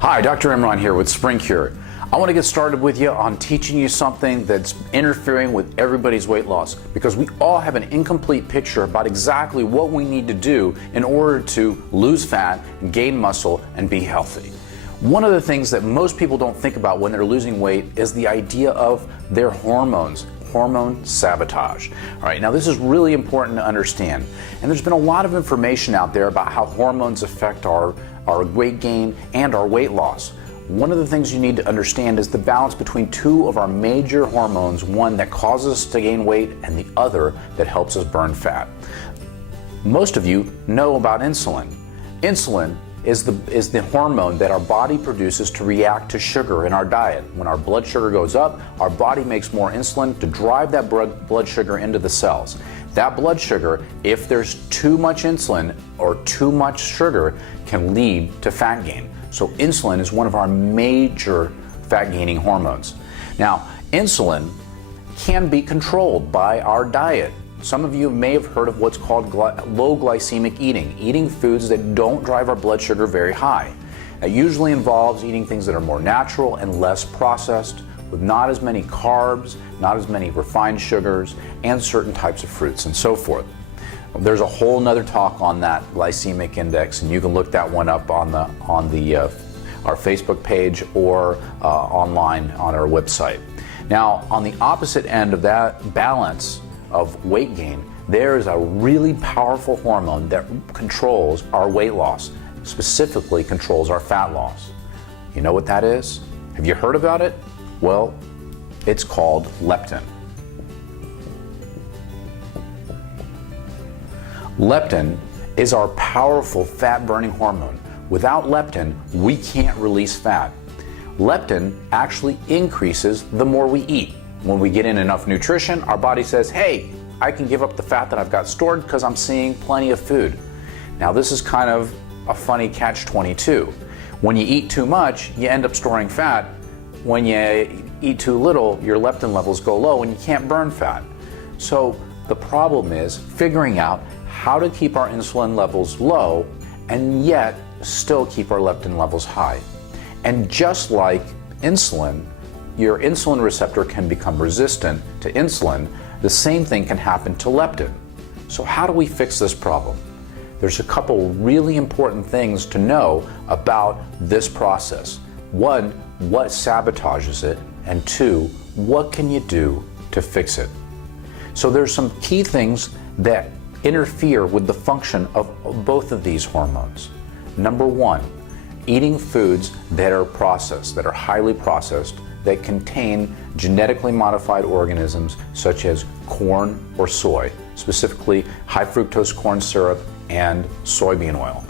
Hi, Dr. Emran here with SpringCure. I want to get started with you on teaching you something that's interfering with everybody's weight loss, because we all have an incomplete picture about exactly what we need to do in order to lose fat, gain muscle, and be healthy. One of the things that most people don't think about when they're losing weight is the idea of their hormones. Hormone sabotage. All right, now this is really important to understand. And there's been a lot of information out there about how hormones affect our weight gain and our weight loss. One of the things you need to understand is the balance between two of our major hormones, one that causes us to gain weight and the other that helps us burn fat. Most of you know about insulin. Insulin is the hormone that our body produces to react to sugar in our diet. When our blood sugar goes up, our body makes more insulin to drive that blood sugar into the cells. That blood sugar, if there's too much insulin or too much sugar, can lead to fat gain. So insulin is one of our major fat gaining hormones. Now, insulin can be controlled by our diet. Some of you may have heard of what's called low glycemic eating, eating foods that don't drive our blood sugar very high. That usually involves eating things that are more natural and less processed, with not as many carbs, not as many refined sugars, and certain types of fruits and so forth. There's a whole nother talk on that glycemic index, and you can look that one up on our Facebook page or online on our website. Now, on the opposite end of that balance of weight gain, there is a really powerful hormone that controls our weight loss, specifically controls our fat loss. You know what that is? Have you heard about it? Well, it's called leptin. Leptin is our powerful fat-burning hormone. Without leptin, we can't release fat. Leptin actually increases the more we eat. When we get in enough nutrition, our body says, hey, I can give up the fat that I've got stored because I'm seeing plenty of food. Now, this is kind of a funny catch-22. When you eat too much, you end up storing fat. When you eat too little, your leptin levels go low and you can't burn fat. So the problem is figuring out how to keep our insulin levels low and yet still keep our leptin levels high. And just like insulin, your insulin receptor can become resistant to insulin, the same thing can happen to leptin. So how do we fix this problem? There's a couple really important things to know about this process. One, what sabotages it? And two, what can you do to fix it? So there's some key things that interfere with the function of both of these hormones. Number one, eating foods that are processed, that are highly processed, that contain genetically modified organisms such as corn or soy, specifically high fructose corn syrup and soybean oil.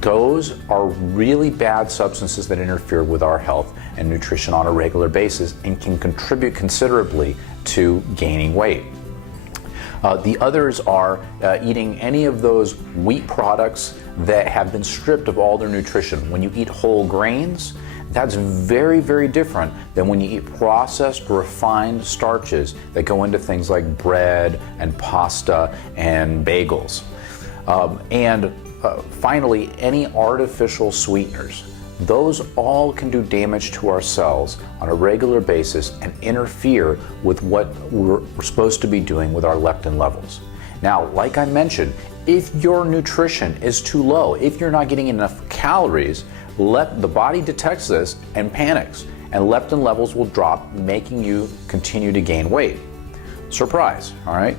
Those are really bad substances that interfere with our health and nutrition on a regular basis and can contribute considerably to gaining weight. The others are eating any of those wheat products that have been stripped of all their nutrition. When you eat whole grains, that's very, very different than when you eat processed, refined starches that go into things like bread and pasta and bagels. Finally, any artificial sweeteners. Those all can do damage to our cells on a regular basis and interfere with what we're supposed to be doing with our leptin levels. Now, like I mentioned, if your nutrition is too low, if you're not getting enough calories, the body detects this and panics, and leptin levels will drop, making you continue to gain weight. Surprise, all right?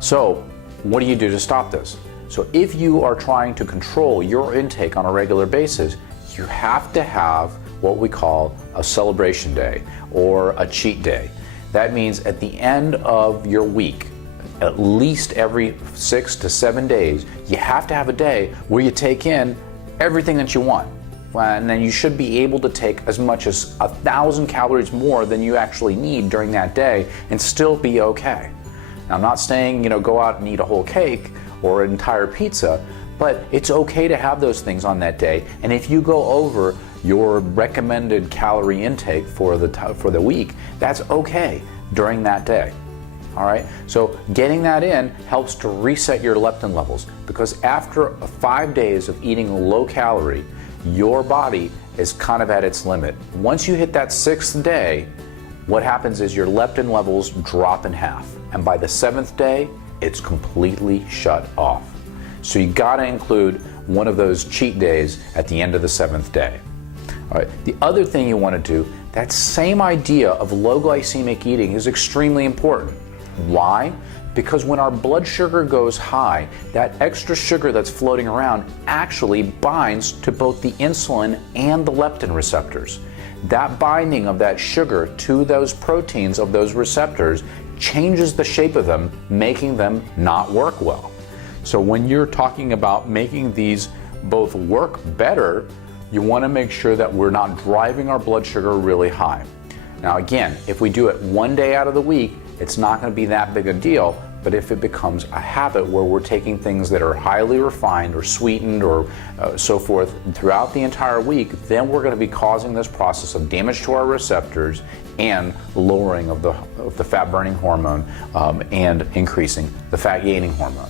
So, what do you do to stop this? So if you are trying to control your intake on a regular basis, you have to have what we call a celebration day or a cheat day. That means at the end of your week, at least every 6 to 7 days, you have to have a day where you take in everything that you want. And then you should be able to take as much as 1,000 calories more than you actually need during that day and still be okay. Now, I'm not saying, go out and eat a whole cake or an entire pizza, but it's okay to have those things on that day. And if you go over your recommended calorie intake for the week, that's okay during that day. All right, so getting that in helps to reset your leptin levels, because after 5 days of eating low calorie, your body is kind of at its limit. Once you hit that 6th day, what happens is your leptin levels drop in half. And by the 7th day, it's completely shut off. So you gotta include one of those cheat days at the end of the 7th day. All right. The other thing you wanna do, that same idea of low glycemic eating is extremely important. Why? Because when our blood sugar goes high, that extra sugar that's floating around actually binds to both the insulin and the leptin receptors. That binding of that sugar to those proteins of those receptors changes the shape of them, making them not work well. So when you're talking about making these both work better, you want to make sure that we're not driving our blood sugar really high. Now again, if we do it one day out of the week, it's not going to be that big a deal, but if it becomes a habit where we're taking things that are highly refined or sweetened or so forth throughout the entire week, then we're going to be causing this process of damage to our receptors and lowering of the fat burning hormone and increasing the fat gaining hormone.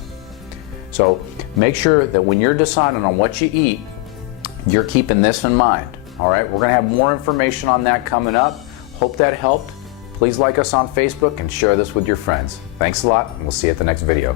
So make sure that when you're deciding on what you eat, you're keeping this in mind. All right, we're going to have more information on that coming up. Hope that helped. Please like us on Facebook and share this with your friends. Thanks a lot, and we'll see you at the next video.